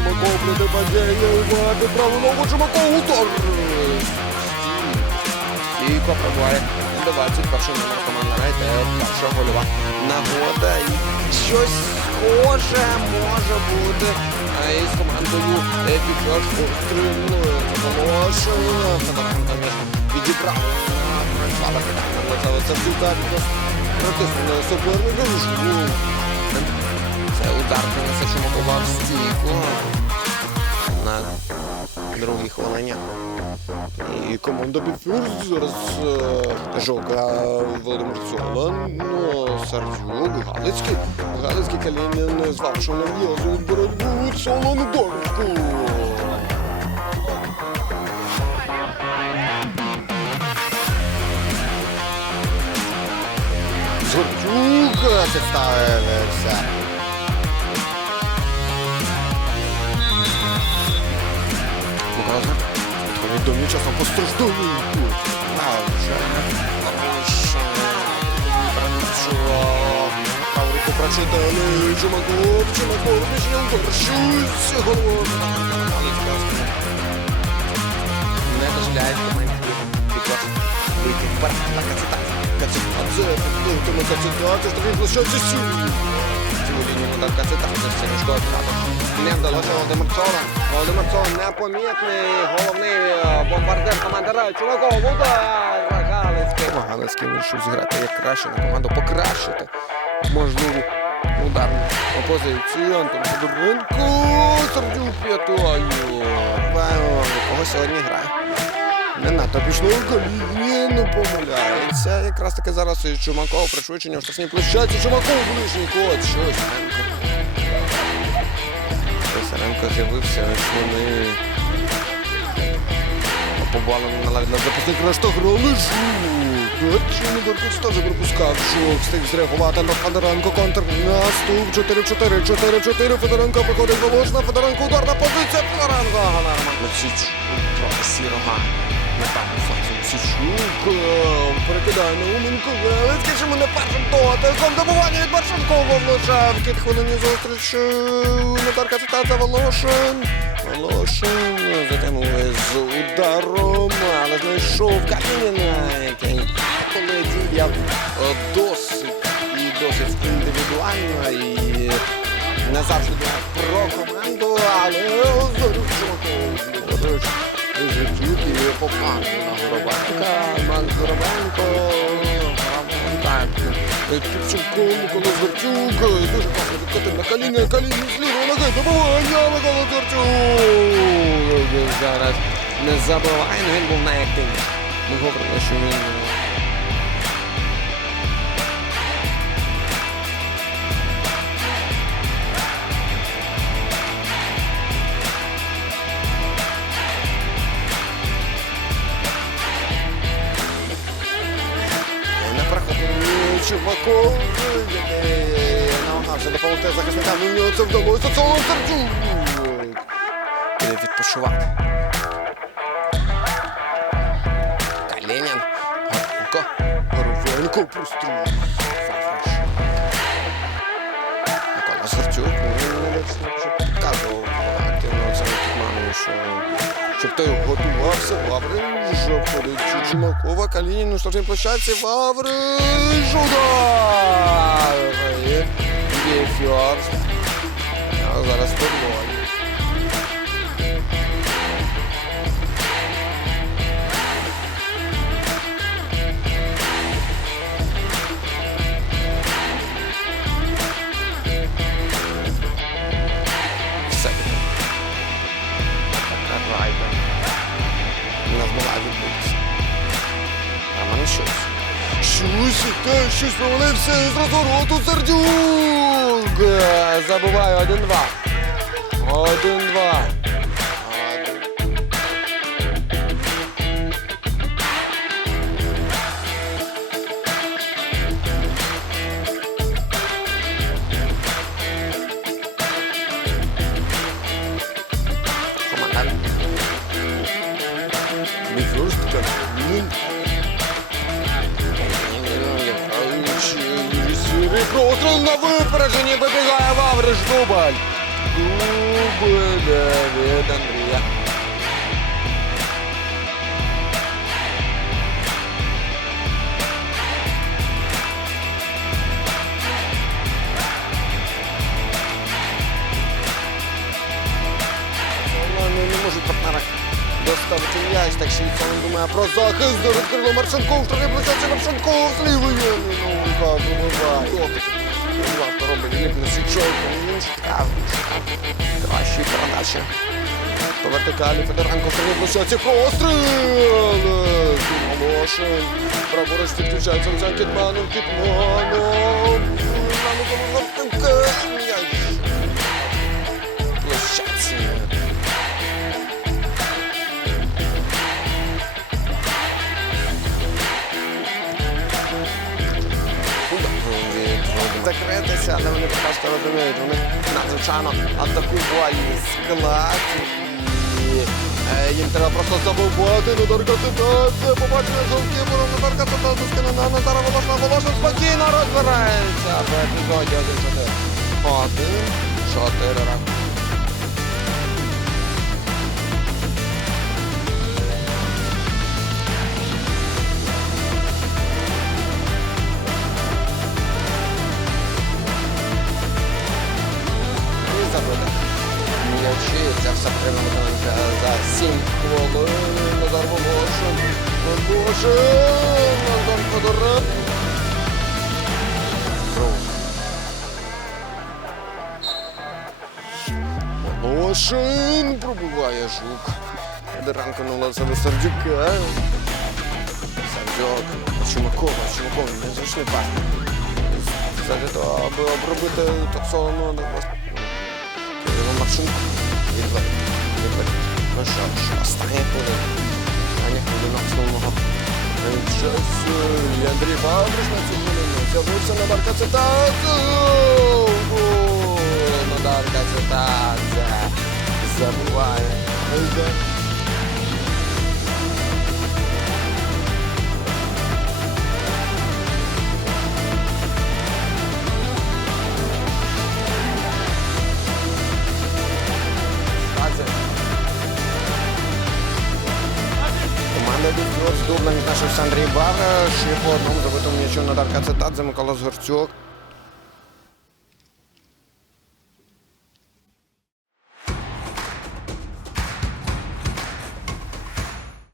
проти падіння, під праву ногу Чумаков, удар. І попробує 21 номер команди Рейте, перша гольова нагода. І щось схоже може бути із командою Епіфеш пострілює. Волошина. Федоренко відібрав. Слава кидання. Влетали Савчука. Протиснули суперника. Жгу. Це удар принесе Чумакова в стійку. На другій хвилині. І команда Біфюрс зараз е, Жога Володимир Цолан, ну, Сардюк, Галицький. Галицький Калінін з Варшавом нав'язують боротьбу. Цолан ударку. Згорчук підставився. Повідомлю часом постраждали. А вже. Паврику прочитали. Чумаков, Чумаков, Мішел, Горшусь. Голова. Не дозволяє команді Бікос вийти вперед на кацетацію. Кацетація. Тому кацетація, що він площадці сильні. Сьогодні удар кацетація. Це важко втрата. Не вдалося Володимир Цолан непомітний. Головний е, бомбардир команди Рай. Чуваков, удар. Галицький. Галицький вирішив зіграти як краще на команду, покращити можливу ударну опозицію. Антон Федоренко. Сердюк п'ятою. Кого сьогодні грає? Не надто пішло Калінін помиляється. Якраз таки зараз і Чумаков пришвидшення в штрафній площадці. Чумаков ближній кот. Щось. Писаренко з'явився, вони побували на лаві на запасних рештах грали жук. Чим Горкус теж пропускав жук, встиг зреагувати на Федоренко, контр наступ 4-4, 4-4, Федоренко приходить Волошна, Федоренко ударна позиція, Федоренко, Галарма. Мосічук, сірога. Фазу Мосічук, перекидає на Уменко, Галицький, що на першим дотиком, добування від Маршенкова влучав, кіт хвилині зустрічі, Натарка цитата Волошин. Волошин затягнули з ударом, але знайшов Калініна, який коли діяв е, досить і досить індивідуально і не завжди про команду, але зорю Чумаков. Життюк і попав на Горобенка, Ман Горобенко, так, Кіпченко, Зверчук, дуже класно відкотив на коліни, коліна з лівої ноги, добивання, Микола Зверчук. Зараз не забиває, він був на найактивніший. Ми говорили, що він захисникам, в нього це вдалося, це Лонтарчук. Іде відпочивати. Калінін, Горовенко, Горовенко прострілює. Микола ну, вже підказував активно цьому Кітману, що щоб той готувався, Вавриш обходить Чумакова, Калінін на штрафній площадці, Вавриш, удар! if you are Те, щось провалився з розвороту Сердюк. Забуваю 1-2. 1-2. Командар. Біфюрст, Калінін. Сірий простріл на випередженні вибігає Вавриш Дубль. Дубль від Андрія. Ну, не, не можуть партнера Доставити м'яч, так ще що він думає про захист. Зараз крило Марченков, штрафний площадці Марченков з лівої. Ну, так, вимиває. Варто робить ліпний січок, він шукав. Кращі передачі. По вертикалі Федоренко в штрафній площадці. Простріл! Волошин. Праворуч підключається за Кітманом. Кітманом. Кітманом, Вартенка. М'яч. Просто розуміють, вони надзвичайно атакувальні склад. І е, їм треба просто забувати Назарка ситуація, побачення жовті, ворог Назарка ситуація, скине на Назара Волошна, Волошна спокійно розбирається в епізоді 1-4. 1-4 рахунок. Волошин. Назар Федоренко. Волошин пробиває жук. Федоренко на Лазаря Сердюка. Сердюк. Чумакова, Чумакова, незручний пас. Задля того, аби обробити таксону до вас. Кирило Марченко. Відвер. Відвер. Ну що, що останнє буде? Аня хвилина основного часу. І Андрій Павлович на цю хвилину. З'явився на Дарка Цитадзе. На Дарка Цитадзе. Забуває. Команда Дніпро з від віднашився Сандрій Бар. Ще по одному забитому м'ячу на Дарка Цитадзе Микола Згорцюк.